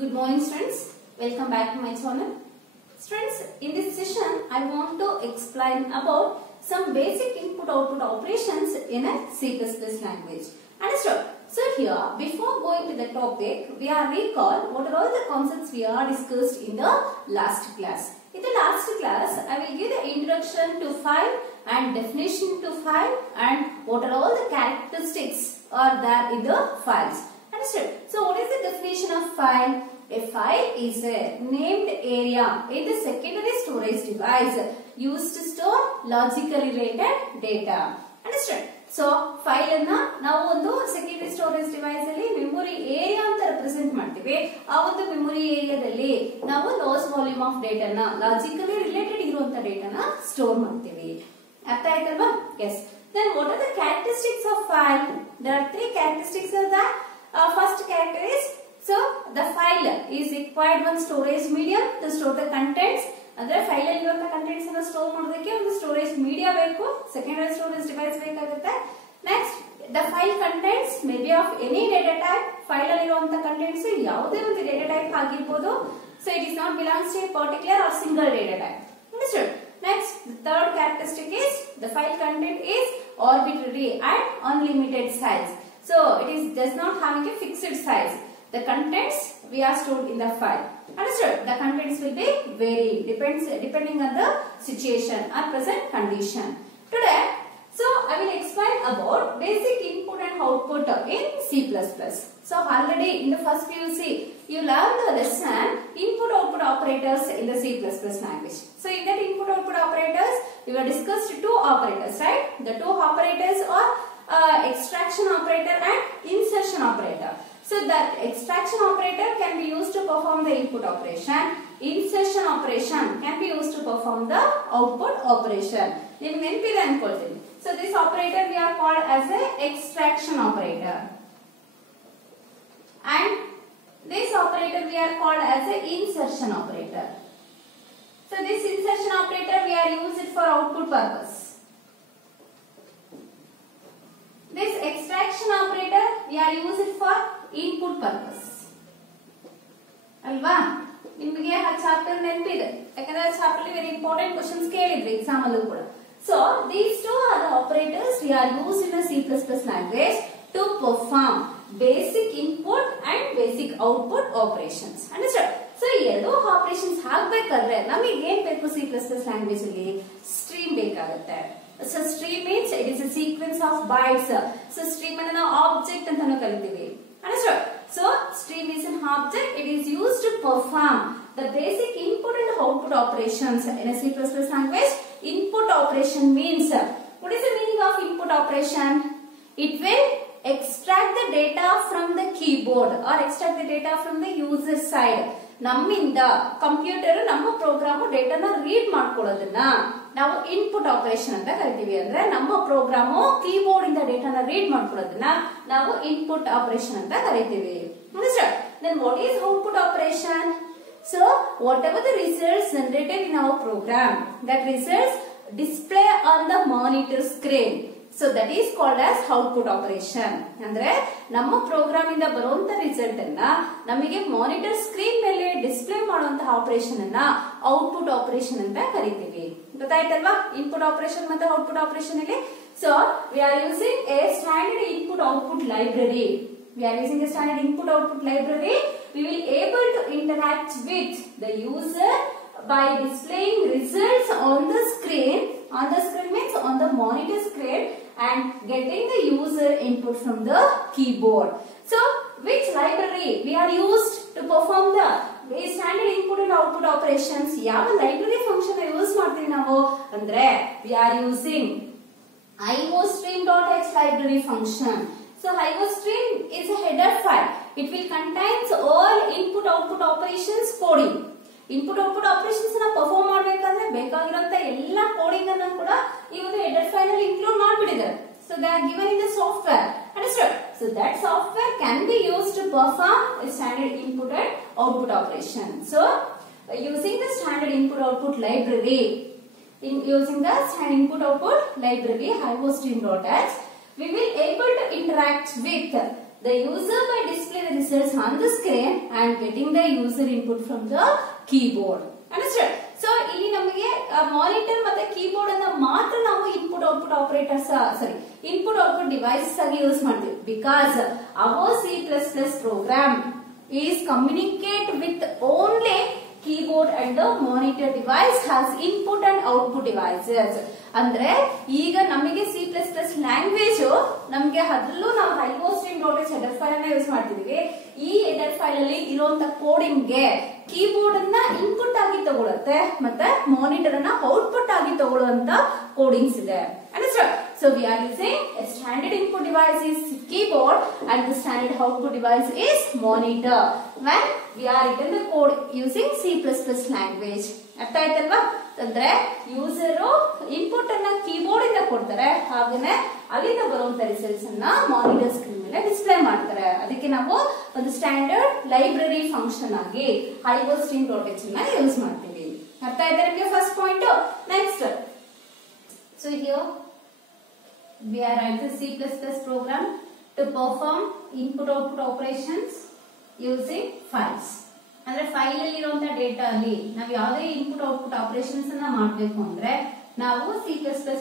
Good morning students, welcome back to my channel. Students, in this session I want to explain about some basic input-output operations in a C++ language. Understood? So here, before going to the topic, we are recall what are all the concepts we are discussed in the last class. In the last class, I will give the introduction to file and definition to file and what are all the characteristics are there in the files. Understood? So what is the definition of file? A file is a named area in the secondary storage device used to store logically related data. Understood? So file anna ನಾವು ಒಂದು secondary storage device ಅಲ್ಲಿ memory area ಅಂತ represent ಮಾಡ್ತೀವಿ. ಆ ಒಂದು memory areaದಲ್ಲಿ ನಾವು lowest volume of data ನ logically related ಇರುವಂತ data ನ store ಮಾಡ್ತೀವಿ. ಅರ್ಥ ಆಯ್ತಲ್ವಾ? Yes. Then what are the characteristics of file? There are three characteristics of that. First character is, so the file is required one storage medium to store the contents. ಅಂದ್ರೆ file ಅಲ್ಲಿ ಇರುವಂತ contents ಅನ್ನು store ಮಾಡೋದಕ್ಕೆ ಒಂದು storage media ಬೇಕು, secondary storage device ಬೇಕಾಗುತ್ತೆ. Next, the file contents may be of any data type. File ಅಲ್ಲಿ ಇರುವಂತ ಕಂಟೆಂಟ್ಸ್ ಯಾವುದೇ ಒಂದು ಡೇಟಾ ಟೈಪ್ ಆಗಿರಬಹುದು. So it is not belongs to a particular or single data type. Understood? Next, the third characteristic is the file content is arbitrary and unlimited size. So it is does not having a fixed size. The contents we are stored in the file. Understood? The contents will be varying depending on the situation or present condition. Today, so I will explain about basic input and output in C++. So already in the first PUC, you learned the lesson input-output operators in the C++ language. So in that input-output operators, we have discussed two operators, right? The two operators are extraction operator and insertion operator. So that extraction operator can be used to perform the input operation. Insertion operation can be used to perform the output operation. So this operator we are called as a extraction operator. And this operator we are called as a insertion operator. So this insertion operator we are used for output purpose. This extraction operator we are used for input purpose. Alva? ನಿಮಗೆ ಆ ಚಾಪ್ಟರ್ ನೆನಪಿದೆ, ಯಾಕಂದ್ರೆ ಆ chapter very important questions ಕೇಳಿದ್ರಿ ಎಕ್ಸಾಮ್ ಅಲ್ಲೂ ಕೂಡ. So these two are the operators we are used in the C++ language to perform basic input and basic output operations. Understood? So ಎರಡು ಆಪರೇಷನ್ಸ್ ಆಗಬೇಕಾದ್ರೆ ನಮಗೆ ಏನ್ ಬೇಕು C++ language ಅಲ್ಲಿ? ಸ್ಟ್ರೀಮ್ ಬೇಕಾಗುತ್ತೆ. So stream means it is a sequence of bytes. So stream ಅನ್ನು ನಾವು ಆಬ್ಜೆಕ್ಟ್ ಅಂತಾನೂ ಕರಿತೀವಿ. Understood? So stream is an object. It is used to perform the basic input and output operations in a C++ language. Input operation means, what is the meaning of input operation? It will extract the data from the keyboard or extract the data from the user side. ನಮ್ಮಿಂದ ಕಂಪ್ಯೂಟರ್ ನಮ್ಮ ಪ್ರೋಗ್ರಾಮ್ ಡೇಟಾನ ರೀಡ್ ಮಾಡ್ಕೊಳ್ಳೋದನ್ನ ನಾವು input operation ಅಂತ ಕರಿತೀವಿ. ಅಂದ್ರೆ ನಮ್ಮ program keyboard ಇಂದ ಡೇಟಾನ ರೀಡ್ ಮಾಡ್ಕೊಳ್ಳೋದನ್ನ ನಾವು ಇನ್ಪುಟ್ ಆಪರೇಷನ್ ಅಂತ ಕರಿತೀವಿ. Then what is output operation? So whatever the results generated in our program, that results display on the monitor screen. So that is called as output operation. ಅಂದ್ರೆ ನಮ್ಮ ಪ್ರೋಗ್ರಾಮ್ ಇಂದ ಬರುವಂತ ರಿಸಲ್ಟ್ ಅನ್ನ ನಮಗೆ ಮಾನಿಟರ್ ಸ್ಕ್ರೀನ್ ಮೇಲೆ ಡಿಸ್ಪ್ಲೇ ಮಾಡುವಂತ ಆಪರೇಷನ್ ಅನ್ನ ಔಟ್ಪುಟ್ ಆಪರೇಷನ್ ಅಂತ ಕರಿತೀವಿ. ಗೊತ್ತಾಯ್ತಲ್ವಾ? ಇನ್ಪುಟ್ ಆಪರೇಷನ್ ಮತ್ತೆ ಔಟ್ಪುಟ್ ಆಪರೇಷನ್ ಅಲ್ಲಿ. So we are using a standard input output library. We are using a standard input output library. We will able to interact with the user by displaying results on the screen. On the screen means on the monitor screen and getting the user input from the keyboard. So which library we are used to perform the standard input and output operations? ಯಾವ library function use ಮಾಡ್ತೀವಿ ನಾವು ಅಂದ್ರೆ we are using iostream.h library function. So iostream is a header file. It will contains all input output operations coding. Input output operations ನ ಪರ್ಫಾರ್ಮ್ ಮಾಡಬೇಕಾದ್ರೆ ಬೇಕಾಗಿರುವಂತ ಎಲ್ಲಾ ಕೋಡಿಂಗ್ ಅನ್ನು ಕೂಡ ಈ ಒಂದು ಹೆಡರ್ ಫೈಲ್ ಅಲ್ಲಿ ಇನ್ಕ್ಲೂಡ್ ಮಾಡಿಬಿಟ್ಟಿದ್ದಾರೆ. So they are given in the software. Understood? So that software can be used to perform a standard input and output operation. So using the standard input output library, using the standard input output library iostream.h, we will able to interact with the user by display the results on the screen and getting the user input from the keyboard. Understood? So ಇಲ್ಲಿ ನಮಗೆ ಮಾನಿಟರ್ ಮತ್ತೆ ಕೀಬೋರ್ಡ್ ಅನ್ನ ಮಾತ್ರ ನಾವು input output operators input output devices ಆಗಿ use ಮಾಡ್ತೀವಿ. Because our C++ program is communicate with only keyboard and the monitor device has input and output devices. ಅಂದ್ರೆ ಈಗ ನಮಗೆ C++ ಲ್ಯಾಂಗ್ವೇಜ್ ನಮಗೆ ಅದರಲ್ಲೂ ನಾವು hello-string.h ಹೆಡರ್ ಫೈಲ್ ಅನ್ನ ಯೂಸ್ ಮಾಡ್ತಿದೀವಿ. ಈ ಹೆಡರ್ ಫೈಲ್ ಅಲ್ಲಿ ಇರುವಂತ ಕೋಡಿಂಗ್ ಗೆ ಕೀಬೋರ್ಡ್ ಅನ್ನ ಇನ್ಪುಟ್ ಆಗಿ ತಗೊಳುತ್ತೆ ಮತ್ತೆ ಮಾನಿಟರ್ ಅನ್ನ ಔಟ್ಪುಟ್ ಆಗಿ ತಗೊಳ್ಳುವಂತ ಕೋಡಿಂಗ್ಸ್ ಇದೆ. Understood? So we are using a standard input device is keyboard and the standard output device is monitor when we are written the code using C++ language. ಅರ್ಥ ಆಯ್ತಲ್ವಾ? ಅಂದ್ರೆ ಯೂಸರ್ ಇನ್ಪುಟ್ ಅನ್ನ ಕೀಬೋರ್ಡ್ ಇಂದ ಕೊಡ್ತಾರೆ, ಹಾಗೇನೆ ಅಲ್ಲಿಂದ ಬರುವಂತ ರಿಸಲ್ಟ್ಸ್ ಅನ್ನ ಮಾನಿಟರ್ ಸ್ಕ್ರೀನ್ ಮೇಲೆ ಡಿಸ್ಪ್ಲೇ ಮಾಡ್ತಾರೆ. ಅದಕ್ಕೆ ನಾವು ಒಂದು ಸ್ಟ್ಯಾಂಡರ್ಡ್ ಲೈಬ್ರರಿ ಫಂಕ್ಷನ್ ಆಗಿ hello-string.h ಅನ್ನ ಯೂಸ್ ಮಾಡ್ತೀವಿ. ಅರ್ಥ ಆಯ್ತಾ ನಿಮಗೆ first point? Next, so here we are writing C++ program to perform input output operations using files. ಅಂದ್ರೆ ಫೈಲ್ ಅಲ್ಲಿ ಇರುವಂತ ಡೇಟಾ ಅಲ್ಲಿ ನಾವು ಯಾವುದೇ ಇನ್ಪುಟ್ ಔಟ್ಪುಟ್ ಆಪರೇಷನ್ಸ್ ಅನ್ನ ಮಾಡಬೇಕು ಅಂದ್ರೆ ನಾವು C++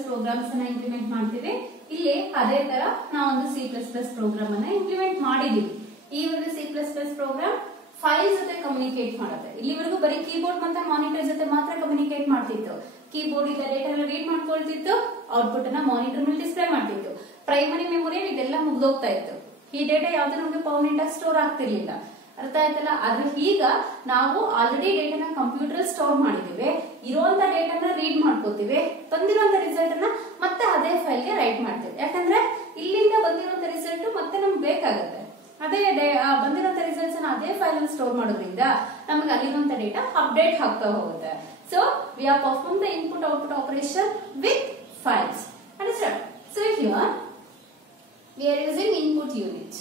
ಪ್ರೋಗ್ರಾಮ್ಸ್ ಅನ್ನ ಇಂಪ್ಲಿಮೆಂಟ್ ಮಾಡ್ತೀವಿ. ಇಲ್ಲಿ ಅದೇ ತರ ನಾವು ಒಂದು C++ ಪ್ರೋಗ್ರಾಮ್ ಅನ್ನ ಇಂಪ್ಲಿಮೆಂಟ್ ಮಾಡಿದೀವಿ. ಈ ಒಂದು C++ ಪ್ರೋಗ್ರಾಮ್ ಫೈಲ್ ಜೊತೆ ಕಮ್ಯುನಿಕೇಟ್ ಮಾಡುತ್ತೆ. ಇಲ್ಲಿವರೆಗೂ ಬರೀ ಕೀಬೋರ್ಡ್ ಮತ್ತೆ ಮಾನಿಟರ್ ಜೊತೆ ಮಾತ್ರ ಕಮ್ಯುನಿಕೇಟ್ ಮಾಡ್ತಿತ್ತು. ಕೀಬೋರ್ಡ್ ಇಂದ ಡೇಟಾ ರೀಡ್ ಮಾಡ್ಕೊಳ್ತಿತ್ತು, ಔಟ್ಪುಟ್ ಅನ್ನ ಮಾನಿಟರ್ ಮೇಲೆ ಡಿಸ್ಪ್ಲೇ ಮಾಡ್ತಿತ್ತು. ಪ್ರೈಮರಿ ಮೆಮೊರಿಯಲ್ಲಿ ಇದೆಲ್ಲ ಮುಗ್ದೋಗ್ತಾ ಇತ್ತು. ಈ ಡೇಟಾ ಯಾವ್ದು ನಮಗೆ ಪರ್ಮನೆಂಟ್ ಆಗಿ ಸ್ಟೋರ್ ಆಗ್ತಿರ್ಲಿಲ್ಲ. ಅರ್ಥ ಆಯ್ತಲ್ಲ? ಆದ್ರೆ ಈಗ ನಾವು ಆಲ್ರೆಡಿ ಡೇಟಾನ ಕಂಪ್ಯೂಟರ್ ಸ್ಟೋರ್ ಮಾಡಿದೀವಿ, ಇರುವಂತ ಡೇಟಾನ ರೀಡ್ ಮಾಡ್ಕೋತೀವಿ, ತಂದಿರುವಂತ ರಿಸಲ್ಟ್ ಅನ್ನ ಮತ್ತೆ ಅದೇ ಫೈಲ್ಗೆ ರೈಟ್ ಮಾಡ್ತೀವಿ. ಯಾಕಂದ್ರೆ ಇಲ್ಲಿಂದ ಬಂದಿರುವಂತ ರಿಸಲ್ಟ್ ಮತ್ತೆ ನಮ್ಗೆ ಬೇಕಾಗುತ್ತೆ. ಅದೇ ಬಂದಿರುವಂತ ರಿಸಲ್ಟ್ಸ್ ಅನ್ನ ಅದೇ ಫೈಲ್ ಅಲ್ಲಿ ಸ್ಟೋರ್ ಮಾಡೋದ್ರಿಂದ ನಮಗೆ ಅಲ್ಲಿರುವಂತ ಡೇಟಾ ಅಪ್ಡೇಟ್ ಆಗ್ತಾ ಹೋಗುತ್ತೆ. So we are performing the input output operation with files. Understand? So here we are using input unit.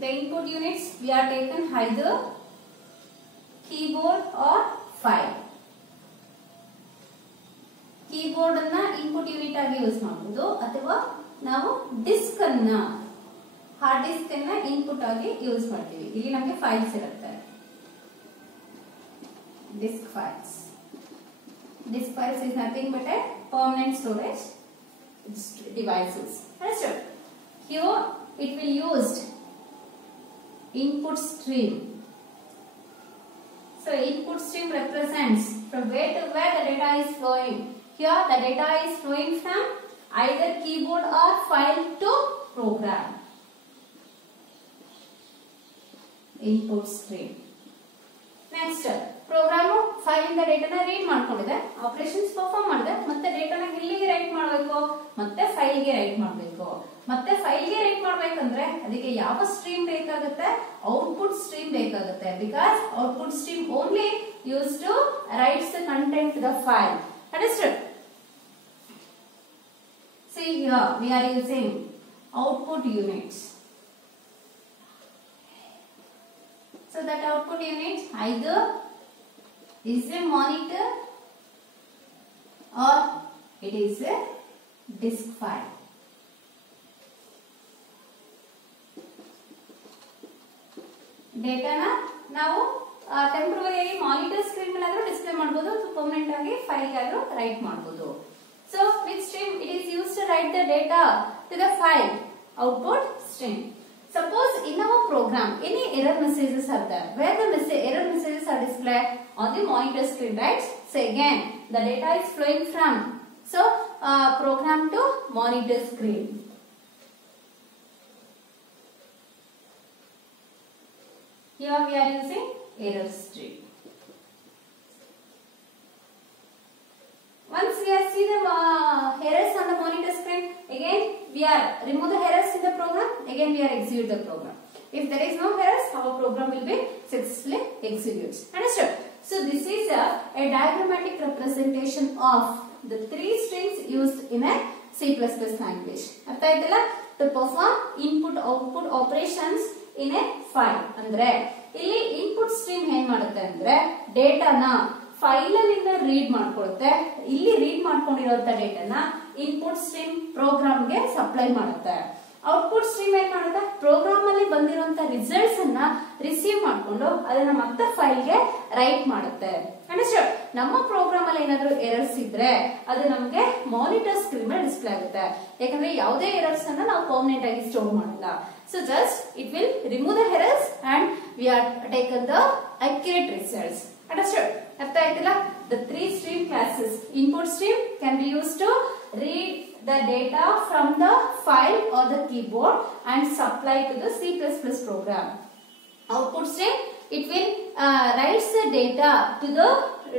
The input units we are taken either keyboard or file. Keyboard ಅನ್ನ input unit ಆಗಿ ಯೂಸ್ ಮಾಡಬಹುದು ಅಥವಾ ನಾವು ಡಿಸ್ಕ್ ಅನ್ನ hard disk ಅನ್ನ ಇನ್ಪುಟ್ ಆಗಿ use ಮಾಡ್ತೀವಿ. ಇಲ್ಲಿ ನಮಗೆ ಫೈಲ್ಸ್ ಇರುತ್ತೆ. Disk files. Disk files is nothing but a permanent storage devices. Understood? Here it will use input stream. So input stream represents from where to where the data is flowing. Here the data is flowing from either keyboard or file to program. Input stream. Next, program file ಇಂದ ಡೇಟಾನ read ಮಾಡ್ಕೊಂಡಿದೆ, operations perform ಮಾಡಿದೆ, ಮತ್ತೆ ಡೇಟಾನ ಇಲ್ಲಿಗೆ ರೈಟ್ ಮಾಡಬೇಕು, ಮತ್ತೆ ಫೈಲ್ಗೆ ರೈಟ್ ಮಾಡಬೇಕು. ಮತ್ತೆ ಫೈಲ್ಗೆ ರೈಟ್ ಮಾಡ್ಬೇಕಂದ್ರೆ ಅದಕ್ಕೆ ಯಾವ ಸ್ಟ್ರೀಮ್ ಬೇಕಾಗುತ್ತೆ? ಔಟ್ಪುಟ್ ಸ್ಟ್ರೀಮ್ ಬೇಕಾಗುತ್ತೆ. Because output stream only use to writes the content the file. Understood? See here we are using output units. So that output unit either is a monitor or it is a disk file. ಡೇಟಾನ ನಾವು temporary monitor screen ಮೇಲೆ ಆದ್ರೂ ಡಿಸ್ಪ್ಲೇ ಮಾಡಬಹುದು ಅಥವಾ ಪರ್ಮನೆಂಟ್ ಆಗಿ ಫೈಲ್ ಆದ್ರೂ ರೈಟ್ ಮಾಡಬಹುದು. So which stream it is used to write the data to the file? Output stream. Suppose in our program any error messages are there, where the error messages are displayed on the monitor screen, right? So again the data is flowing from program to monitor screen. Here we are using error stream. Once we are see the errors on the monitor screen, again we are remove the errors in the program, again we are execute the program. If there is no errors, our program will be successfully executed. Understood? So this is a diagrammatic representation of the three strings used in a C++ language. ಅರ್ಥ ಆಯ್ತಲ್ಲ? To perform input output operations in a file. ಅಂದ್ರೆ ಇಲ್ಲಿ input stream ಏನ್ ಮಾಡುತ್ತೆ ಅಂದ್ರೆ ಡೇಟಾನ ಫೈಲ್ ಅಲ್ಲಿಂದ ರೀಡ್ ಮಾಡ್ಕೊಳುತ್ತೆ. ಇಲ್ಲಿ ರೀಡ್ ಮಾಡ್ಕೊಂಡಿರುವಂತ ಡೇಟಾನ ಇನ್ಪುಟ್ ಸ್ಟ್ರೀಮ್ ಪ್ರೋಗ್ರಾಮ್ ಗೆ ಸಪ್ಲೈ ಮಾಡುತ್ತೆ. ಔಟ್ಪುಟ್ ಸ್ಟ್ರೀಮ್ ಏನ್ ಮಾಡುತ್ತೆ? ಪ್ರೋಗ್ರಾಮ್ ಅಲ್ಲಿ ರಿಸಲ್ಟ್ಸ್ ಅನ್ನ ರಿಸೀವ್ ಮಾಡ್ಕೊಂಡು ಅದನ್ನ ಮತ್ತೆ ಫೈಲ್ ಗೆ ರೈಟ್ ಮಾಡುತ್ತೆ. ಅಂಡರ್ಸ್ಟ್ಯಾಂಡ್? ನಮ್ಮ ಪ್ರೋಗ್ರಾಮ್ ಅಲ್ಲಿ ಏನಾದ್ರು ಎರರ್ಸ್ ಇದ್ರೆ ಅದು ನಮಗೆ ಮಾನಿಟರ್ ಸ್ಕ್ರೀನ್ ಮೇಲೆ ಡಿಸ್ಪ್ಲೇ ಆಗುತ್ತೆ. ಯಾಕಂದ್ರೆ ಯಾವುದೇ ಎರರ್ಸ್ ಅನ್ನ ನಾವು ಪರ್ಮನೆಂಟ್ ಆಗಿ ಸ್ಟೋರ್ ಮಾಡಲ್ಲ. So just it will remove the errors and we are taken the accurate results. Understood? ಅರ್ಥ ಆಯ್ತಲ್ಲ? The three stream classes. Input stream can be used to read the data from the file or the keyboard and supply to the C++ program. Output stream, it will writes the data to the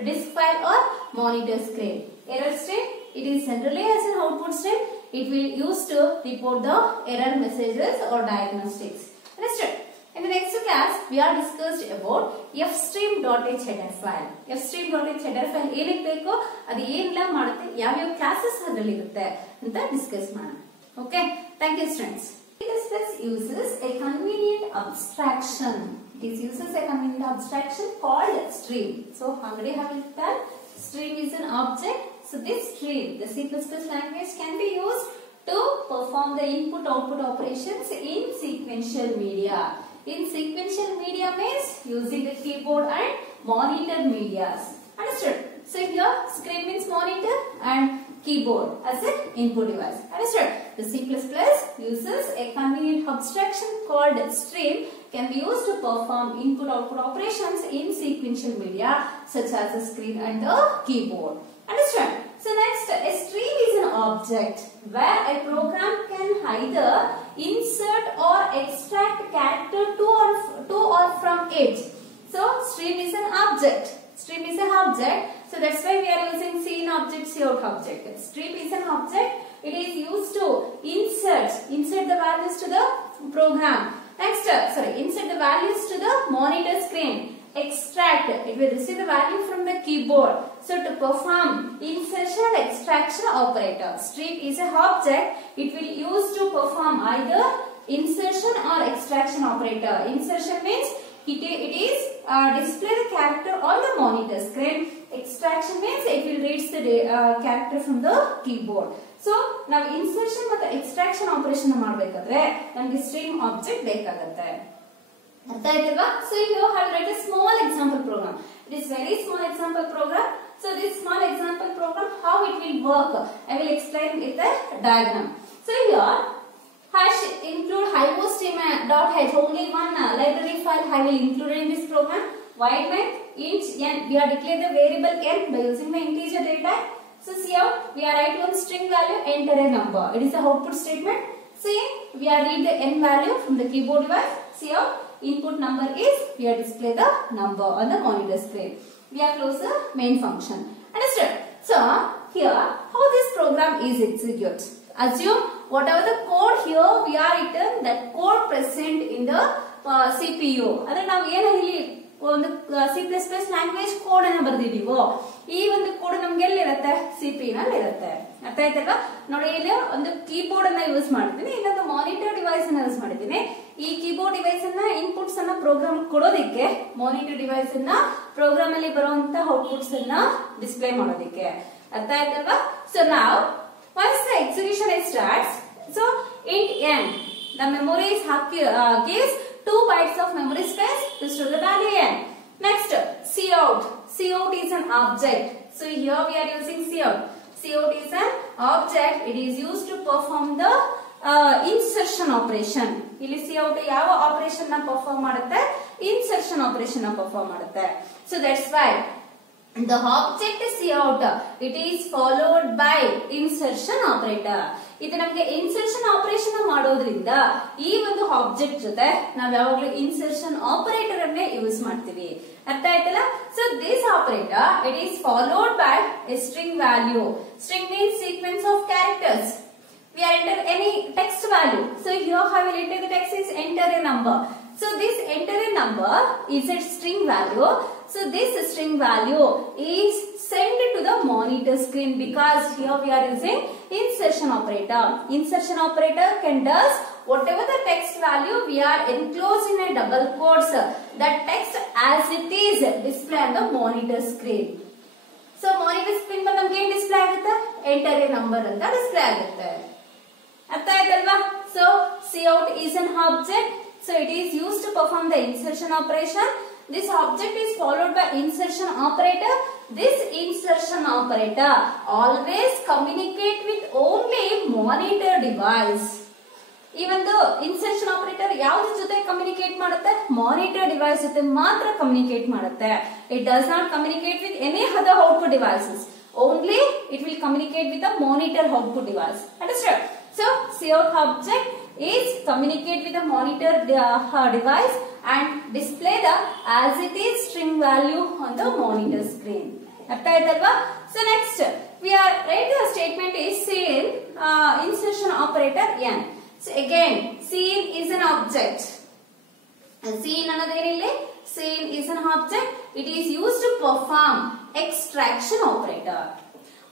disk file or monitor screen. Error stream, it is generally as an output stream. It will use to report the error messages or diagnostics. Understood? In the next class, we are discussed about fstream.h header file. fstream.h header file ಏನಕ್ಕೆ ಬೇಕು, ಅದು ಏನೆಲ್ಲ ಮಾಡುತ್ತೆ, ಯಾವ ಕ್ಲಾಸಸ್ ಅದರಲ್ಲಿ ಇರುತ್ತೆ ಅಂತ discuss ಮಾಡೋಣ. Okay, thank you students. C++ uses a convenient abstraction. It uses a convenient abstraction called stream. So already have it done. Stream is an object. So this stream, the C++ language, can be used to perform the input-output operations in sequential media. In sequential media means using the keyboard and monitor medias. Understood? So here screen means monitor and keyboard as an input device. Understood? The C++ uses a convenient abstraction called stream can be used to perform input-output operations in sequential media such as the screen and the keyboard. Understand? So next, a stream is an object where a program can either insert or extract character to or from it. So stream is an object. Stream is an object. So that's why we are using cin object, cout object. Stream is an object. It is used to insert the values to the program. Next, insert the values to the monitor screen. Extract, it will receive the value from the keyboard. So to perform insertion extraction operator. Stream is an object. It will use to perform either insertion or extraction operator. Insertion means it is display the character on the monitor screen. Extraction means it will read the character from the keyboard. So now insertion ಮತ್ತು extraction operation ಮಾಡಬೇಕಾದ್ರೆ ನಮಗೆ stream object ಬೇಕಾಗುತ್ತೆ. ಅರ್ಥ ಆಯ್ತಲ್ವಾ? So you have read a small example program. It is very small example program. So this small example program, how it will work, I will explain with the diagram. So here hash include iostream.h, only one library file I will include in this program. Void main int n, we are declare the variable n by using the integer data. So see out, we are write one string value, enter a number. It is the output statement. See, we are read the n value from the keyboard device. See out, input number is, we are display the number on the monitor screen. We are close the main function. Understood? So here, how this program is executed. Assume whatever the code here we are written, that code present in the CPU. Adre now ಏನು ಇಲ್ಲಿ ಒಂದು C++ language code ಅನ್ನು ಬರೆದಿದ್ದೀವೋ, ಈ ಒಂದು ಕೋಡ್ ನಮ್ಗೆ ಎಲ್ಲಿರುತ್ತೆ, ಸಿಪಿ ನಲ್ಲಿ ಇರುತ್ತೆ. ಅರ್ಥ ಆಯ್ತಲ್ವಾ? ನೋಡಿ, ಇಲ್ಲಿ ಒಂದು ಕೀಬೋರ್ಡ್ ಅನ್ನ ಯೂಸ್ ಮಾಡಿದ್ದೀನಿ, ಇನ್ನೊಂದು ಮಾನಿಟರ್ ಡಿವೈಸ್ ಅನ್ನ ಯೂಸ್ ಮಾಡಿದ್ದೀನಿ. ಈ ಕೀಬೋರ್ಡ್ ಡಿವೈಸ್ ಅನ್ನ ಇನ್ಪುಟ್ಸ್ ಅನ್ನ ಪ್ರೋಗ್ರಾಮ್ ಕೊಡೋದಿಕ್ಕೆ, ಮಾನಿಟರ್ ಡಿವೈಸ್ ಅನ್ನ ಪ್ರೋಗ್ರಾಮ್ ಅಲ್ಲಿ ಬರುವಂತ ಔಟ್ಪುಟ್ಸ್ ಅನ್ನ ಡಿಸ್ಪ್ಲೇ ಮಾಡೋದಿಕ್ಕೆ. ಅರ್ಥ ಆಯ್ತಲ್ವಾ? ಸೊ ನಾವು once the execution starts, so int n, the memory is gives 2 bytes of memory space to store the value n. Next, cout. Cout is an object. So here we are using cout. Cout is an object. It is used to perform the insertion operation. ಇಲ್ಲಿ cout ಯಾವ ಆಪರೇಷನ್ ನ ಪರ್ಫಾರ್ಮ್ ಮಾಡುತ್ತೆ, insertion operation ನ ಪರ್ಫಾರ್ಮ್ ಮಾಡುತ್ತೆ. So that's why the object cout, it is followed by insertion operator. ಇದು ನಮಗೆ insertion operation ಮಾಡೋದ್ರಿಂದ ಈ ಒಂದು ಆಬ್ಜೆಕ್ಟ್ ಜೊತೆ ನಾವು ಯಾವಾಗಲೂ ಇನ್ಸರ್ಷನ್ ಆಪರೇಟರ್ ಅನ್ನೇ ಯೂಸ್ ಮಾಡ್ತೀವಿ. ಅರ್ಥ ಆಯ್ತಲ್ಲ? So this operator, it is followed by A string value. String means sequence of characters. We are enter any text value. So here I will enter the text is enter a number. So this enter a number is a string value. So this string value is sent to the monitor screen because here we are using insertion operator. Insertion operator can does whatever the text value we are enclosed in a double quotes, that text as it is display on the monitor screen. So monitor screen पर नमगे display आगुत्ता enter a number ಅಂತ display ಆಗುತ್ತೆ. ಅರ್ಥ ಆಯ್ತಲ್ವಾ? So cout is an object. So it is used to perform the insertion operation. This object is followed by insertion operator. This insertion operator always communicate with only monitor device. Even though insertion operator ಯಾವ್ದ್ರ ಜೊತೆ communicate ಮಾಡುತ್ತೆ, monitor device ಜೊತೆ ಮಾತ್ರ communicate ಮಾಡುತ್ತೆ. It does not communicate with any other output devices. Only it will communicate with the monitor output device. Understood? So cout object is communicate with the monitor device and display the as it is string value on the monitor screen. ಅರ್ಥ ಆಯ್ತಲ್ವಾ? So next we are write the statement is scene insertion operator n. So again scene is an object. Scene ಅನ್ನೋದು ಏನಿಲ್ಲ, scene is an object. It is used to perform extraction operator.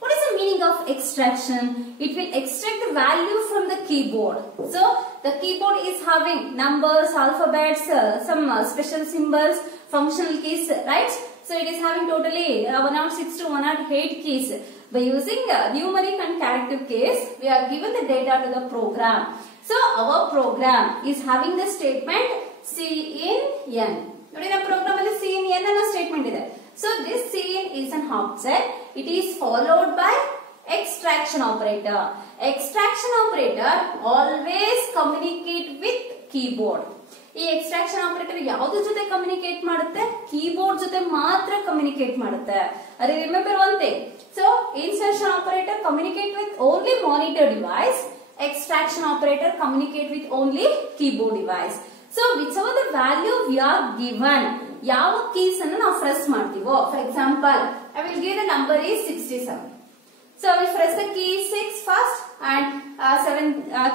What is the meaning of extraction? It will extract the value from the keyboard. So the keyboard is having numbers, alphabets, some special symbols, functional keys, right? So it is having totally 106 to 108 keys. By using numeric and character keys, we are given the data to the program. So our program is having the statement cin n. ನೋಡಿ ನಮ್ಮ ಪ್ರೋಗ್ರಾಮ್ ಅಲ್ಲಿ cin n ಅನ್ನೋ ಸ್ಟೇಟ್ಮೆಂಟ್ ಇದೆ. So this cin is an object. It is followed by extraction operator. Extraction operator always communicate with keyboard. ಈ extraction operator ಯಾವ್ದ್ರ ಜೊತೆ communicate ಮಾಡುತ್ತೆ? keyboard ಜೊತೆ ಮಾತ್ರ communicate ಮಾಡುತ್ತೆ. ಅರೆ remember one thing. So insertion operator communicate with only monitor device. Extraction operator communicate with only keyboard device. So whichever the value we are given, ಯಾವ keys ಅನ್ನು ನಾವು press ಮಾಡ್ತೀವೋ, for example I will give the number is 67. So I will press the key 6 first and 7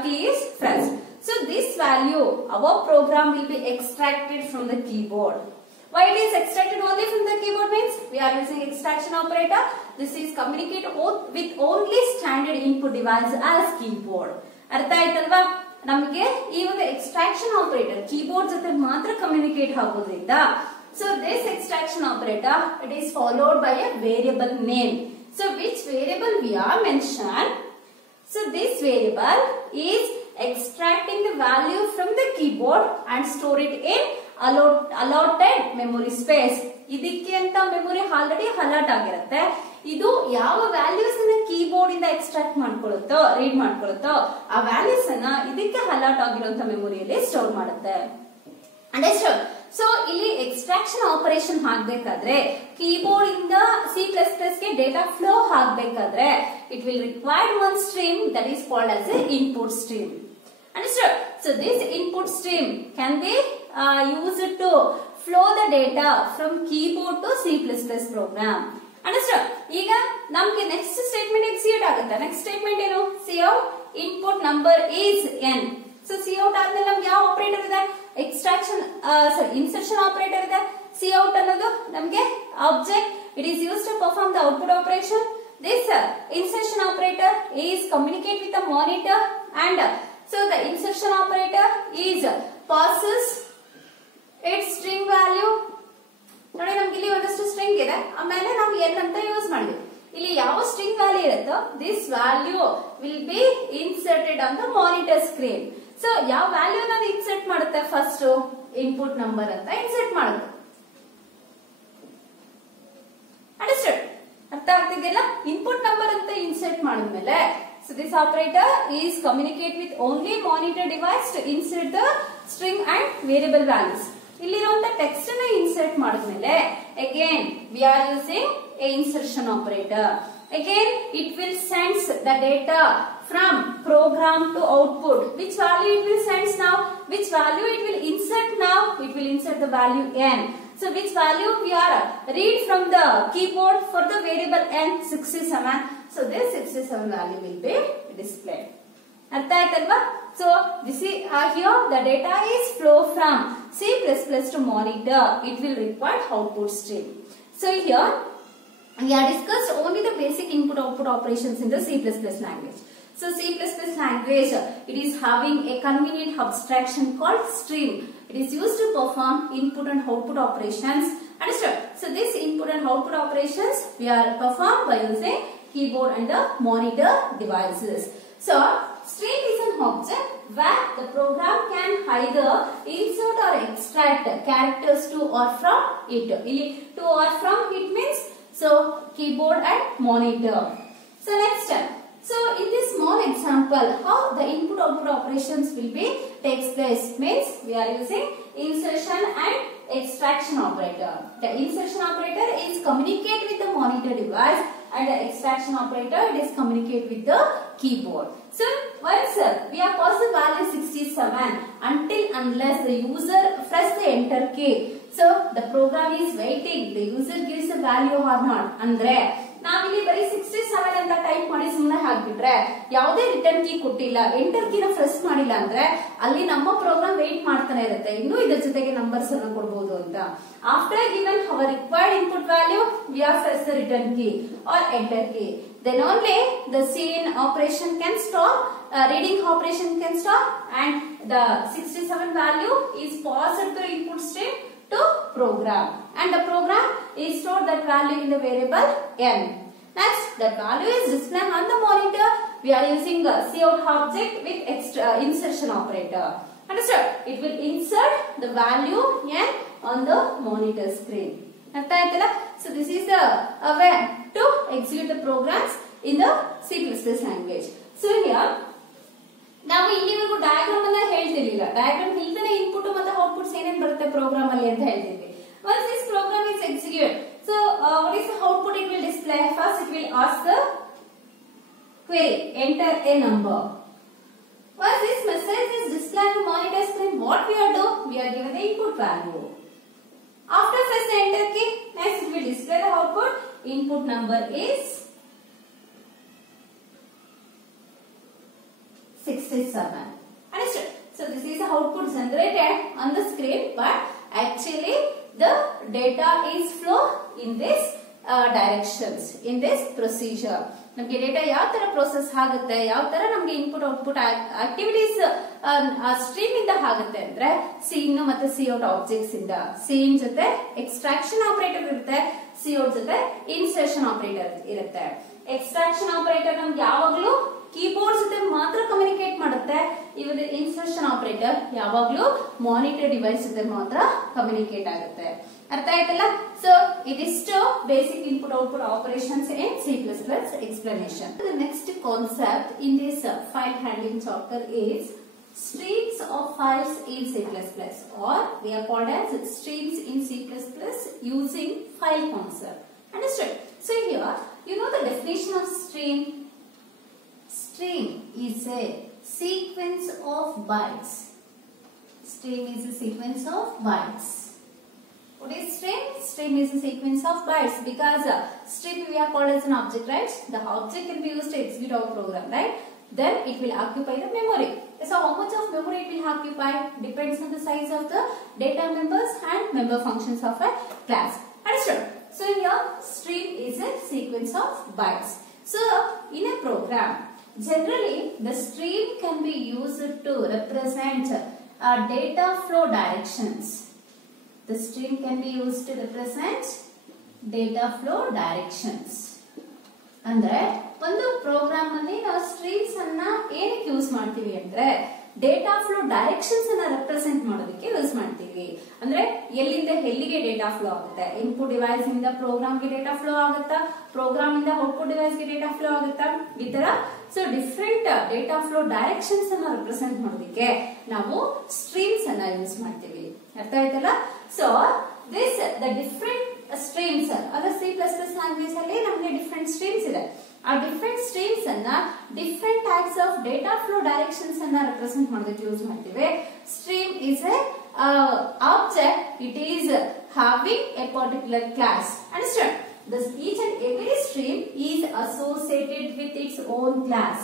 key is pressed. So this value our program will be extracted from the keyboard. Why it is extracted only from the keyboard means we are using extraction operator. This is communicate with only standard input device as keyboard. ಅರ್ಥ ಆಯ್ತಲ್ವಾ? ನಮಗೆ ಈ ಒಂದು extraction operator keyboard ಜೊತೆ ಮಾತ್ರ communicate ಆಗೋದ್ರಿಂದ, so this extraction operator it is followed by a variable name. So which variable we are mentioned? So this variable is extracting the value from the keyboard and store it in allotted memory space. ಇದಕ್ಕೆ ಅಂತ memory already allot ಆಗಿರುತ್ತೆ. ಇದು ಯಾವ ವ್ಯಾಲ್ಯೂಸ್ ಅನ್ನ ಕೀಬೋರ್ಡ್ ಇಂದ ಎಕ್ಸ್ಟ್ರಾಕ್ಟ್ ಮಾಡ್ಕೊಳ್ಳುತ್ತೋ, ರೀಡ್ ಮಾಡ್ಕೊಳ್ಳುತ್ತೋ, ಆ ವ್ಯಾಲ್ಯೂಸ್ ಅನ್ನ ಇದಕ್ಕೆ ಅಲಾಟ್ ಆಗಿರುವಂತ ಮೆಮೊರಿಯಲ್ಲಿ ಸ್ಟೋರ್ ಮಾಡುತ್ತೆ. ಅಂಡರ್ಸ್ಟುಡ್? ಸೊ ಇಲ್ಲಿ ಎಕ್ಸ್ಟ್ರಾಕ್ಷನ್ ಆಪರೇಷನ್ ಆಗಬೇಕಾದ್ರೆ ಕೀಬೋರ್ಡ್ ಇಂದ C++ ಗೆ ಡೇಟಾ ಫ್ಲೋ ಆಗಬೇಕಾದ್ರೆ it will require one stream that is called as A input stream. Understood? So this input stream can be used to flow the data from keyboard to C++ program. Understood? ಈಗ ನಮಗೆ next statement execute ಆಗುತ್ತೆ. Next statement ಏನು? cout input number is n. So cout ಆದ್ಮೇಲೆ ನಮ್ಗೆ ಯಾವ ಆಪರೇಟರ್ ಇದೆ? Extraction insertion operator ಇದೆ. cout ಅನ್ನೋದು ನಮಗೆ object. It is used to perform the output operation. This insertion operator is communicate with the monitor and so the insertion operator is passes its string value. ನೋಡಿ ನಮ್ಗೆ ಇಲ್ಲಿ ಒಂದಷ್ಟು ಸ್ಟ್ರಿಂಗ್ ಇದೆ, ಆಮೇಲೆ ನಾವು n ಅಂತ ಯೂಸ್ ಮಾಡಿದ್ವಿ. ಇಲ್ಲಿ ಯಾವ ಸ್ಟ್ರಿಂಗ್ ವ್ಯಾಲ್ಯೂ ಇರುತ್ತೋ this value will be inserted on the monitor screen. So ಯಾವ ವ್ಯಾಲ್ಯೂ ನಾನು ಇನ್ಸರ್ಟ್ ಮಾಡುತ್ತೆ? ಫಸ್ಟ್ ಇನ್ಪುಟ್ ನಂಬರ್ ಅಂತ ಇನ್ಸರ್ಟ್ ಮಾಡುತ್ತೆ. ಅಂಡರ್ಸ್ಟುಡ್? ಅರ್ಥ ಆಗ್ತಿದೆಯಲ್ಲ? ಇನ್ಪುಟ್ ನಂಬರ್ ಅಂತ ಇನ್ಸರ್ಟ್ ಮಾಡಿದ್ಮೇಲೆ so this operator is communicate with only monitor device to insert the string and variable values. ಇಲ್ಲಿರುವಂತ ಟೆಕ್ಸ್ಟ್ ಅನ್ನು ಇನ್ಸರ್ಟ್ ಮಾಡಿದ್ಮೇಲೆ again we are using a insertion operator. Again it will sends the data from program to output. Which value it will sends now? Which value it will insert now? It will insert the value n. So which value we are read from the keyboard for the variable n 67. So this 67 value will be displayed. ಅರ್ಥ ಆಯ್ತಲ್ವಾ? So this is here the data is flow from C++ to monitor. It will require output stream. So here we have discussed only the basic input output operations in the C++ language. So C++ language it is having a convenient abstraction called stream. It is used to perform input and output operations. Understood? So this input and output operations we are performed by using keyboard and the monitor devices. So stream is an object where the program can either insert or extract characters to or from it. Ili to or from it means so keyboard and monitor. So next step. So in this small example, how the input output operations will be takes place means we are using insertion and extraction operator. The insertion operator is communicate with the monitor device and the extraction operator it is communicate with the keyboard. So once we are passed the value 67 until unless the user press the enter key. So the program is waiting. The user gives a value or not. Andre ನಾವಿಲ್ಲಿ ಬರೀ 67 ಅಂತ ಟೈಪ್ ಮಾಡಿ ಸುಮ್ಮನೆ ಹಾಕ್ಬಿಟ್ರೆ ಯಾವುದೇ return key ಕೊಟ್ಟಿಲ್ಲ ಎಂಟರ್ ಕೀನ ಪ್ರೆಸ್ ಮಾಡಿಲ್ಲ ಅಂದ್ರೆ ಅಲ್ಲಿ ನಮ್ಮ ಪ್ರೋಗ್ರಾಮ್ ವೇಟ್ ಮಾಡ್ತಾನೆ ಇರುತ್ತೆ ಇನ್ನು ಇದರ ಜೊತೆಗೆ ನಂಬರ್ಸ್ ಅನ್ನು ಕೊಡಬಹುದು ಅಂತ after given our required input value we are press the return key or enter key then only the scene operation can stop reading operation can stop and the 67 value is passed to input stream to program and the program is stored that value in the variable n. Next, the value is displayed on the monitor. We are using a cout object with extra insertion operator. Understood? It will insert the value n on the monitor screen. So this is the way to execute the programs in the C++ language. So here ನಾವು ಇಲ್ಲಿವರೆಗೂ ಡಯಾಗ್ರಾಮ್ ಅನ್ನ ಹೇಳ್ತಿರ್ಲಿಲ್ಲ ಡಯಾಗ್ರಾಮ್ ಇಲ್ದೇನೆ ಇನ್ಪುಟ್ ಮತ್ತೆ ಔಟ್ಪುಟ್ಸ್ ಏನೇನ್ ಬರುತ್ತೆ ಪ್ರೋಗ್ರಾಮ್ ಅಲ್ಲಿ ಅಂತ ಹೇಳ್ತಿದ್ವಿ once this program is executed so what is the output it will display first it will ask the query enter a number once this message is displayed on the monitor screen what we are doing we are given the input value after press the enter key next it will display the output input number is 67. Understood? So this is the output generated on the screen, but actually the data is flow in this directions, in this procedure. ನಮಗೆ ಡೇಟಾ ಯಾವ ತರ ಪ್ರೋಸೆಸ್ ಆಗುತ್ತೆ ಯಾವ ತರ ನಮಗೆ input output activities stream ಇಂದ ಆಗುತ್ತೆ ಅಂದ್ರೆ ಸೀನ್ ಮತ್ತೆ ಸಿಔಟ್ ಆಬ್ಜೆಕ್ಟ್ಸ್ ಇಂದ ಸೀನ್ ಜೊತೆ ಎಕ್ಸ್ಟ್ರಾಕ್ಷನ್ ಆಪರೇಟರ್ ಇರುತ್ತೆ ಸಿಔಟ್ ಜೊತೆ ಇನ್ಸರ್ಷನ್ ಆಪರೇಟರ್ ಇರುತ್ತೆ ಎಕ್ಸ್ಟ್ರಾಕ್ಷನ್ ಆಪರೇಟರ್ ನಮ್ಗೆ ಯಾವಾಗ್ಲೂ ಕೀಬೋರ್ಡ್ ಜೊತೆ ಮಾತ್ರ ಕಮ್ಯುನಿಕೇಟ್ ಮಾಡುತ್ತೆ ಇವತ್ತು ಇನ್ಸರ್ಷನ್ ಆಪರೇಟರ್ ಯಾವಾಗ್ಲೂ ಮಾನಿಟರ್ ಡಿವೈಸ್ ಜೊತೆ ಮಾತ್ರ ಕಮ್ಯುನಿಕೇಟ್ ಆಗುತ್ತೆ ಅರ್ಥ ಆಯ್ತಲ್ಲ ಸೊ ಇದಿಷ್ಟು basic input output operations in C++ explanation. The next concept in this file handling chapter is streams of files in C++ or we are called as streams in C++ using file concept. Understood? So here you know the definition of stream. Stream is a sequence of bytes. Stream is a sequence of bytes. What is stream? Stream is a sequence of bytes because stream we are called as an object, right? The object can be used to execute our program, right? Then it will occupy the memory. So how much of memory it will occupy depends on the size of the data members and member functions of a class. Understood? So here stream is a sequence of bytes. So in a program, generally the stream can be used to represent data flow directions. The stream can be used to represent data flow directions. ಅಂದ್ರೆ ಒಂದು ಪ್ರೋಗ್ರಾಮ್ ಅಲ್ಲಿ ನಾವು ಸ್ಟ್ರೀಮ್ಸ್ ಅನ್ನ ಏನಕ್ಕೆ ಯೂಸ್ ಮಾಡ್ತೀವಿ ಅಂದ್ರೆ data flow directions ಅನ್ನ ರೆಪ್ರೆಸೆಂಟ್ ಮಾಡೋದಕ್ಕೆ ಯೂಸ್ ಮಾಡ್ತೀವಿ ಅಂದ್ರೆ ಎಲ್ಲಿಂದ ಎಲ್ಲಿಗೆ ಡೇಟಾ ಫ್ಲೋ ಆಗುತ್ತೆ ಇನ್ಪುಟ್ ಡಿವೈಸ್ ಇಂದ ಪ್ರೋಗ್ರಾಮ್ ಗೆ ಡೇಟಾ ಫ್ಲೋ ಆಗುತ್ತಾ ಪ್ರೋಗ್ರಾಮ್ ಇಂದ ಔಟ್ಪುಟ್ ಡಿವೈಸ್ ಗೆ ಡೇಟಾ ಫ್ಲೋ ಆಗುತ್ತಾ ಈ ತರ so different data flow directions ಅನ್ನ ರೆಪ್ರೆಸೆಂಟ್ ಮಾಡೋದಕ್ಕೆ ನಾವು ಸ್ಟ್ರೀಮ್ಸ್ ಅನ್ನ ಯೂಸ್ ಮಾಡ್ತೀವಿ ಅರ್ಥ ಆಯ್ತಲ್ಲ so this the different streams ಅಂದ್ರೆ C++ ಲ್ಯಾಂಗ್ವೇಜ್ ಅಲ್ಲಿ ನಮಗೆ ಡಿಫ್ರೆಂಟ್ ಸ್ಟ್ರೀಮ್ಸ್ ಇದೆ ಆ ಡಿಫ್ರೆಂಟ್ ಸ್ಟ್ರೀಮ್ಸ್ ಅನ್ನ different types of data flow directions ಅನ್ನ ರೆಪ್ರೆಸೆಂಟ್ ಮಾಡೋದಕ್ಕೆ ಯೂಸ್ ಮಾಡ್ತೀವಿ stream is A object it is having A particular class understand Thus each and every stream is associated with its own class.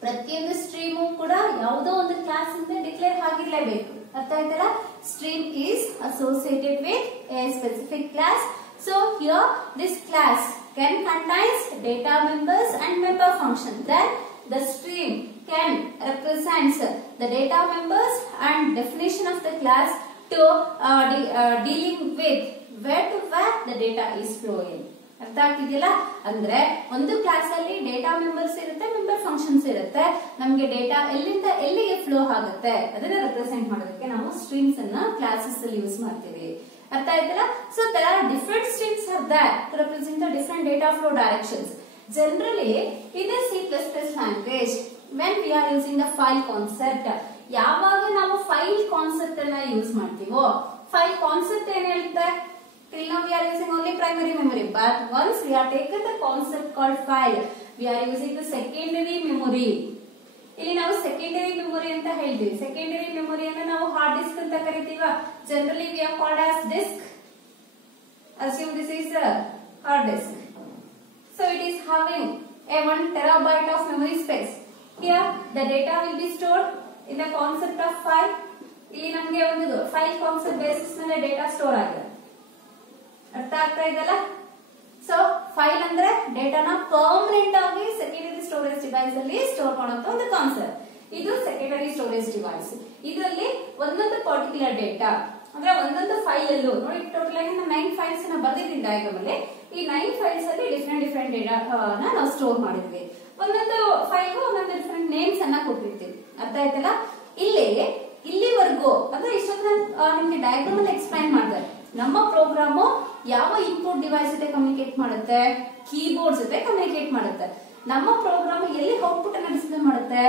ಪ್ರತಿಯೊಂದು ಸ್ಟ್ರೀಮು ಕೂಡ ಯಾವುದೋ ಒಂದು ಕ್ಲಾಸ್ ಇಂದ ಡಿಕ್ಲೇರ್ ಆಗಿರಲೇಬೇಕು ಅರ್ಥ ಆಯ್ತಲ್ಲ stream is associated with A specific class so here this class can contains data members and member function then the stream can represents the data members and definition of the class to dealing with where to where the data is flowing ಅರ್ಥ ಆಗ್ತಿದೆಯಲ್ಲ? ಅಂದ್ರೆ ಒಂದು ಕ್ಲಾಸ್ ಅಲ್ಲಿ data members ಇರುತ್ತೆ, member functions ಇರುತ್ತೆ. ನಮ್ಗೆ ಡೇಟಾ ಎಲ್ಲಿಂದ ಎಲ್ಲಿಗೆ ಫ್ಲೋ ಆಗುತ್ತೆ ಅದನ್ನ ರೆಪ್ರೆಸೆಂಟ್ ಮಾಡೋದಕ್ಕೆ ನಾವು ಸ್ಟ್ರೀಮ್ಸ್ ಅನ್ನ ಕ್ಲಾಸಸ್ ಅಲ್ಲಿ ಯೂಸ್ ಮಾಡ್ತೀವಿ. ಅರ್ಥ ಆಯ್ತಲ್ಲ? So there are different streams are there to represent the different data flow directions. Generally in the C++ language when we are using the file concept, ಯಾವಾಗ ನಾವು ಫೈಲ್ ಕಾನ್ಸೆಪ್ಟ್ ಅನ್ನ ಯೂಸ್ ಮಾಡ್ತೀವೋ, ಫೈಲ್ ಕಾನ್ಸೆಪ್ಟ್ ಏನ್ ಹೇಳುತ್ತೆ? Till now we are using only primary memory, but once we are taken the concept called file, we are using the secondary memory. ಇಲ್ಲಿ ನಾವು secondary memory ಅಂತ ಹೇಳ್ತೀವಿ. ಸೆಕೆಂಡರಿ ಮೆಮೊರಿಯನ್ನು ನಾವು ಹಾರ್ಡ್ ಡಿಸ್ಕ್ ಅಂತ ಕರಿತೀವ. Generally we are called as disk. Assume this is a hard disk. So it is having a 1 terabyte of memory space. Here the data will be stored in the concept of file. ಇಲ್ಲಿ ನಮಗೆ ಒಂದು file concept basis ಮೇಲೆ data store ಆಗಿದೆ. ಅರ್ಥ ಆಗ್ತಾ ಇದೆಯಲ್ಲ? So file ಅಂದ್ರೆ ಡೇಟಾನ ಪರ್ಮನೆಂಟ್ ಆಗಿ ಸೆಕೆಂಡರಿ ಸ್ಟೋರೇಜ್ ಡಿವೈಸ್ ಅಲ್ಲಿ ಸ್ಟೋರ್ ಮಾಡುವಂತ ಒಂದು ಕಾನ್ಸೆಪ್ಟ್. ಇದು ಸೆಕೆಂಡರಿ ಸ್ಟೋರೇಜ್ ಡಿವೈಸ್. ಇದರಲ್ಲಿ ಒಂದೊಂದು ಪರ್ಟಿಕ್ಯುಲರ್ ಡೇಟಾ ಅಂದ್ರೆ ಒಂದೊಂದು ಫೈಲ್ ಅಲ್ಲೂ ನೋಡಿ, ಟೋಟಲ್ ಆಗಿ ನಾನು 9 ಫೈಲ್ಸ್ ಅನ್ನ ಬರ್ದಿದ್ದೀನಿ ಡಯಾಗ್ರಾಮ್ ಅಲ್ಲಿ. ಈ 9 ಫೈಲ್ಸ್ ಅಲ್ಲಿ ಡಿಫ್ರೆಂಟ್ ಡೇಟಾ ನಾವು ಸ್ಟೋರ್ ಮಾಡಿದ್ವಿ. ಒಂದೊಂದು ಫೈಲ್ಗೂ ಒಂದೊಂದು ಡಿಫ್ರೆಂಟ್ ನೇಮ್ಸ್ ಅನ್ನ ಕೊಟ್ಟಿರ್ತೀವಿ. ಅರ್ಥ ಆಯ್ತಲ್ಲ? ಇಲ್ಲಿವರೆಗೂ ಅಂದ್ರೆ ಇಷ್ಟೊತ್ತು ನಿಮ್ಗೆ ಡಯಾಗ್ರಾಮ್ ಅಲ್ಲಿ ಎಕ್ಸ್ಪ್ಲೈನ್ ಮಾಡ್ತಾರೆ. ನಮ್ಮ ಪ್ರೋಗ್ರಾಮು ಯಾವ ಇನ್ಪುಟ್ ಡಿವೈಸ್ ಜೊತೆ ಕಮ್ಯುನಿಕೇಟ್ ಮಾಡುತ್ತೆ? ಕೀಬೋರ್ಡ್ ಜೊತೆ ಕಮ್ಯುನಿಕೇಟ್ ಮಾಡುತ್ತೆ. ನಮ್ಮ ಪ್ರೋಗ್ರಾಮ್ ಎಲ್ಲಿ ಔಟ್ಪುಟ್ ಅನ್ನ ಡಿಸ್ಪ್ಲೇ ಮಾಡುತ್ತೆ?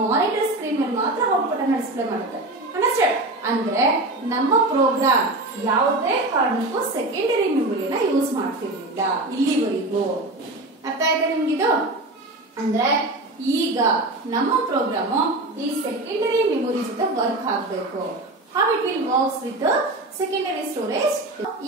ಮಾನಿಟರ್ ಸ್ಕ್ರೀನ್ ಮೇಲೆ ಮಾತ್ರ ಔಟ್ಪುಟ್ ಅನ್ನ ಡಿಸ್ಪ್ಲೇ ಮಾಡುತ್ತೆ. ಅಂಡರ್ಸ್ಟ್ಯಾಂಡ್? ಅಂದ್ರೆ ನಮ್ಮ ಪ್ರೋಗ್ರಾಮ್ ಯಾವುದೇ ಕಾರಣಕ್ಕೂ ಸೆಕೆಂಡರಿ ಮೆಮೊರಿನ ಯೂಸ್ ಮಾಡ್ತಿರ್ಲಿಲ್ಲ ಇಲ್ಲಿವರೆಗೂ. ಅರ್ಥ ಆಯ್ತಾ ನಿಮ್ಗಿದು? ಅಂದ್ರೆ ಈಗ ನಮ್ಮ ಪ್ರೋಗ್ರಾಮ್ ಈ ಸೆಕೆಂಡರಿ ಮೆಮೊರಿ ಜೊತೆ ವರ್ಕ್ ಆಗಬೇಕು. How it will works with the secondary storage.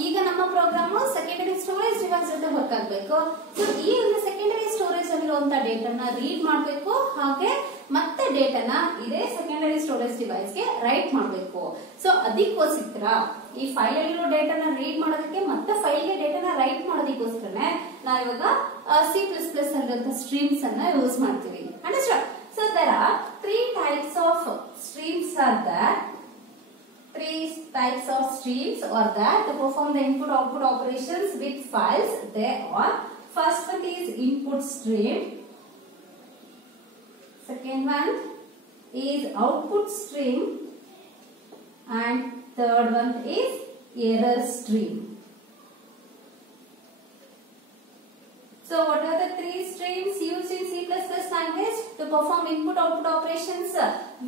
ಈಗ ನಮ್ಮ ಪ್ರೋಗ್ರಾಮ್ ಸೆಕೆಂಡರಿ ಸ್ಟೋರೇಜ್ ಡಿವೈಸ್ ಜೊತೆ ವರ್ಕ್ ಆಗಬೇಕು. ಸೊ ಈ ಒಂದು ಸೆಕೆಂಡರಿ ಸ್ಟೋರೇಜ್ ಅಲ್ಲಿರುವಂತ ಡೇಟಾನ ರೀಡ್ ಮಾಡಬೇಕು, ಹಾಗೆ ಮತ್ತೆ ಡೇಟಾನ ಇದೇ ಸೆಕೆಂಡರಿ ಸ್ಟೋರೇಜ್ ಡಿವೈಸ್ ಗೆ ರೈಟ್ ಮಾಡಬೇಕು. ಸೊ ಅದಕ್ಕೋಸ್ಕರ ಈ ಫೈಲ್ ಅಲ್ಲಿರೋ ಡೇಟಾನ ರೀಡ್ ಮಾಡೋದಕ್ಕೆ ಮತ್ತೆ ಫೈಲ್ ಗೆ ಡೇಟಾನ ರೈಟ್ ಮಾಡೋದಕ್ಕೋಸ್ಕರನೇ ನಾವು ಇವಾಗ C++ ಅಲ್ಲಿರುವಂತ ಸ್ಟ್ರೀಮ್ಸ್ ಅನ್ನ ಯೂಸ್ ಮಾಡ್ತೀವಿ. Understand? So there are 3 types of streams are there. 3 types of streams are there to perform the input-output operations with files. They are: first one is input stream, second one is output stream, and third one is error stream. So what are the 3 streams used in C++ language to perform input-output operations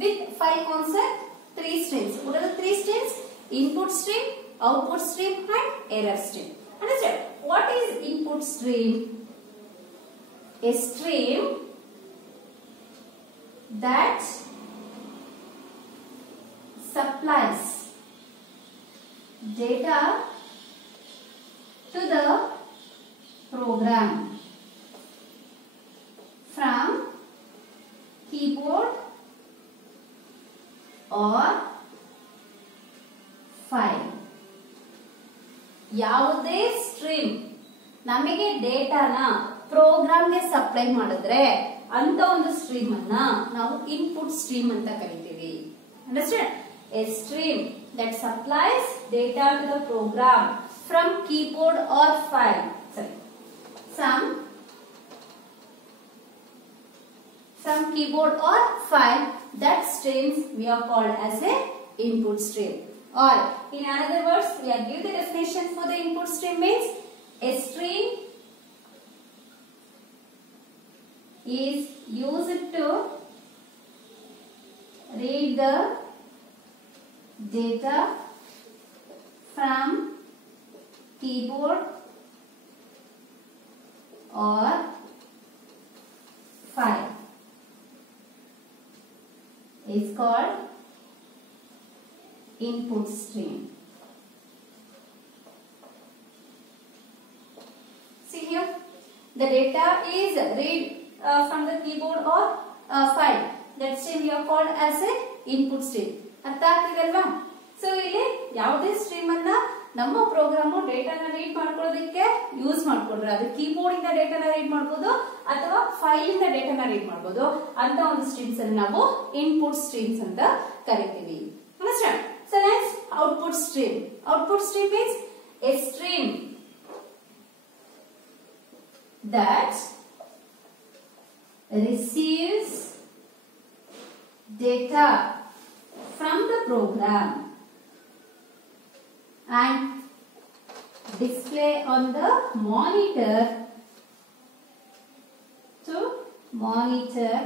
with file concept? 3 streams. What are the 3 streams? Input stream, output stream, and error stream. Understand? What is input stream? A stream that supplies data to the program from keyboard or file. ಯಾವುದೇ ಸ್ಟ್ರೀಮ್ ನಮಗೆ ಡೇಟಾನ ಪ್ರೋಗ್ರಾಮ್ಗೆ ಸಪ್ಲೈ ಮಾಡಿದ್ರೆ ಅಂತ ಒಂದು ಸ್ಟ್ರೀಮ್ ಅನ್ನ ನಾವು input stream ಅಂತ ಕರಿತೀವಿ. Understand? A stream that supplies data to the program from keyboard or file. Some keyboard or file, that streams we are called as a input stream. Or in another words, we are give the definition for the input stream means a stream is used to read the data from keyboard or file. Is called input stream. See here, the data is read from the keyboard or file. That stream we are called as a input stream. ಅರ್ಥ ಆಗ್ತಿದೆಲ್ವಾ? ಸೊ ಇಲ್ಲಿ ಯಾವುದೇ ಸ್ಟ್ರೀಮ್ ಅನ್ನ ನಮ್ಮ ಪ್ರೋಗ್ರಾಮ್ ಡೇಟಾನ ರೀಡ್ ಮಾಡ್ಕೊಳ್ಳೋದಕ್ಕೆ ಯೂಸ್ ಮಾಡ್ಕೊಂಡ್ರೆ ಅದು ಕೀಬೋರ್ಡ್ ಇಂದ ಡೇಟಾನ ರೀಡ್ ಮಾಡಬಹುದು ಅಥವಾ ಫೈಲ್ ಇಂದ ಡೇಟಾನ ರೀಡ್ ಮಾಡಬಹುದು ಅಂತ ಒಂದು ಸ್ಟ್ರೀಮ್ಸ್ ಅನ್ನು ನಾವು ಇನ್ಪುಟ್ ಸ್ಟ್ರೀಮ್ಸ್ ಅಂತ ಕರಿತೀವಿ. Understand? So next output stream. Output stream means A stream that receives data from the program and display on the monitor to monitor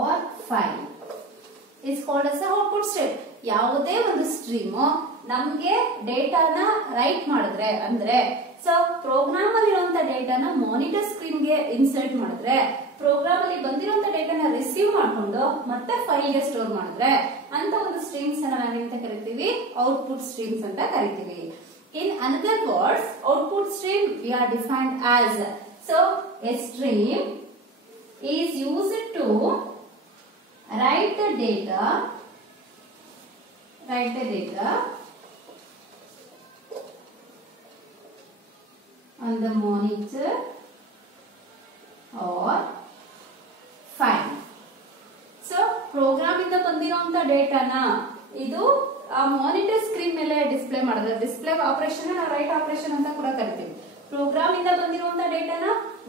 or file is called as a output stream. ಯಾವುದೇ ಒಂದು ಸ್ಟ್ರೀಮ್ ನಮಗೆ ಡೇಟಾನ ರೈಟ್ ಮಾಡಿದ್ರೆ ಅಂದ್ರೆ so program ಅಲ್ಲಿ ಇರುವಂತ ಡೇಟಾನ monitor screen ಗೆ ಇನ್ಸರ್ಟ್ ಮಾಡಿದ್ರೆ ಪ್ರೋಗ್ರಾಮ್ ಅಲ್ಲಿ ಬಂದಿರುವಂತ ಡೇಟಾನ ರಿಸೀವ್ ಮಾಡ್ಕೊಂಡು ಮತ್ತೆ ಫೈಲ್ ಗೆ ಸ್ಟೋರ್ ಮಾಡಿದ್ರೆ ಅಂತ ಒಂದು ಸ್ಟ್ರೀಮ್ಸ್ ಅನ್ನ ನಾವೇಂತ ಕರಿತೀವಿ ಔಟ್ಪುಟ್ ಸ್ಟ್ರೀಮ್ಸ್ ಅಂತ ಕರಿತೀವಿ. In another words, output stream we are defined as, so a stream is used to write the data on the monitor or file. So program ಇಂದ ಬಂದಿರುವಂತ ಡೇಟಾನ ಇದು ಮಾನಿಟರ್ ಸ್ಕ್ರೀನ್ ಮೇಲೆ ಡಿಸ್ಪ್ಲೇ ಮಾಡಿದ್ರೆ ಡಿಸ್ಪ್ಲೇ ಆಪರೇಷನ್ ರೈಟ್ ಆಪರೇಷನ್ ಅಂತ ಕೂಡ ಕರಿತೀವಿ. ಪ್ರೋಗ್ರಾಮ್ ಇಂದ ಬಂದಿರುವಂತ ಡೇಟಾನ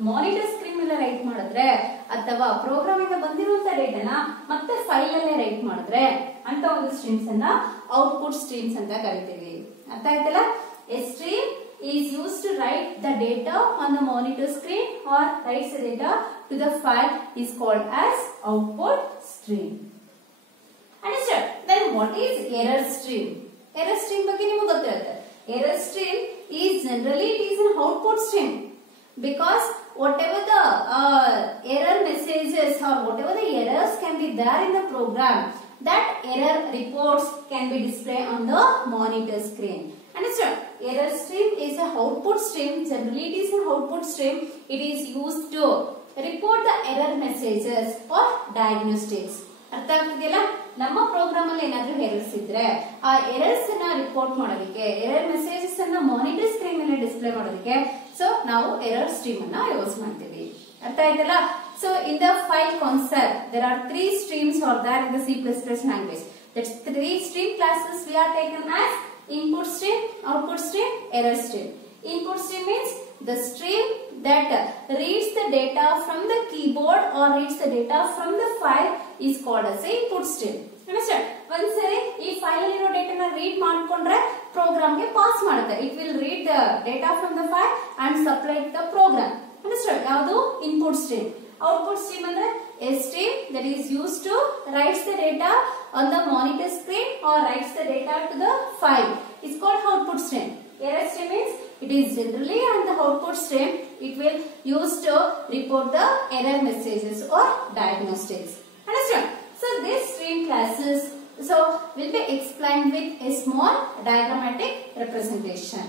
ಮಾನಿಟರ್ ಸ್ಕ್ರೀನ್ ಮೇಲೆ ರೈಟ್ ಮಾಡಿದ್ರೆ ಅಥವಾ ಪ್ರೋಗ್ರಾಮ್ ಇಂದ ಬಂದಿರುವಂತ ಡೇಟಾನ ಮತ್ತೆ ಫೈಲ್ ಅಲ್ಲೇ ರೈಟ್ ಮಾಡಿದ್ರೆ ಅಂತ ಒಂದು ಸ್ಟ್ರೀಮ್ಸ್ ಅನ್ನ ಔಟ್ಪುಟ್ ಸ್ಟ್ರೀಮ್ಸ್ ಅಂತ ಕರಿತೀವಿ. ಅರ್ಥ ಆಯ್ತಲ್ಲ? A stream is used to write the data on the monitor screen or writes the data to the file is called as output stream. Understood? Then what is error stream? Error stream ಬಗ್ಗೆ ನಿಮಗೆ ಗೊತ್ತಿರುತ್ತೆ. Error stream is generally it is an output stream because whatever the error messages or whatever the errors can be there in the program, that error reports can be displayed on the monitor screen. Understood? Error stream is a output stream. Generally it is an output stream. It is used to report the error messages or diagnostics. ಅರ್ಥ ಆಗ್ತಿದೆಯಲ್ಲ? ನಮ್ಮ ಪ್ರೋಗ್ರಾಮ್ ಅಲ್ಲಿ ಏನಾದ್ರೂ ಎರರ್ಸ್ ಇದ್ರೆ ಆ ಎರರ್ಸ್ ಅನ್ನ ರಿಪೋರ್ಟ್ ಮಾಡೋದಕ್ಕೆ error messages ಅನ್ನ ಮಾನಿಟರ್ ಸ್ಕ್ರೀನ್ ಮೇಲೆ ಡಿಸ್ಪ್ಲೇ ಮಾಡೋದಕ್ಕೆ ಸೊ ನಾವು ಎರರ್ ಸ್ಟ್ರೀಮ್ ಅನ್ನ ಯೂಸ್ ಮಾಡ್ತೀವಿ. ಅರ್ಥ ಆಯ್ತಲ್ಲ? So in the file concept there are 3 streams are there in the C++ language. That's 3 stream classes we are taken as input stream, output stream, error stream. Input stream means the stream that reads the data from the keyboard or reads the data from the file is called as a input stream. Understand? ಒಂದ್ಸರಿ ಈ ಫೈಲ್ ಅಲ್ಲಿರೋ ಡೇಟಾನ ರೀಡ್ ಮಾಡ್ಕೊಂಡ್ರೆ ಪ್ರೋಗ್ರಾಮ್ ಗೆ ಪಾಸ್ ಮಾಡುತ್ತೆ. It will read the data from the file and supply it the program. Understand? ಯಾವುದು input stream. Output stream ಅಂದ್ರೆ a stream that is used to write the data on the monitor screen or writes the data to the file. It's called output stream. Error stream means it is generally on the output stream. It will use to report the error messages or diagnostics. Understand? So these stream classes will be explained with a small diagrammatic representation.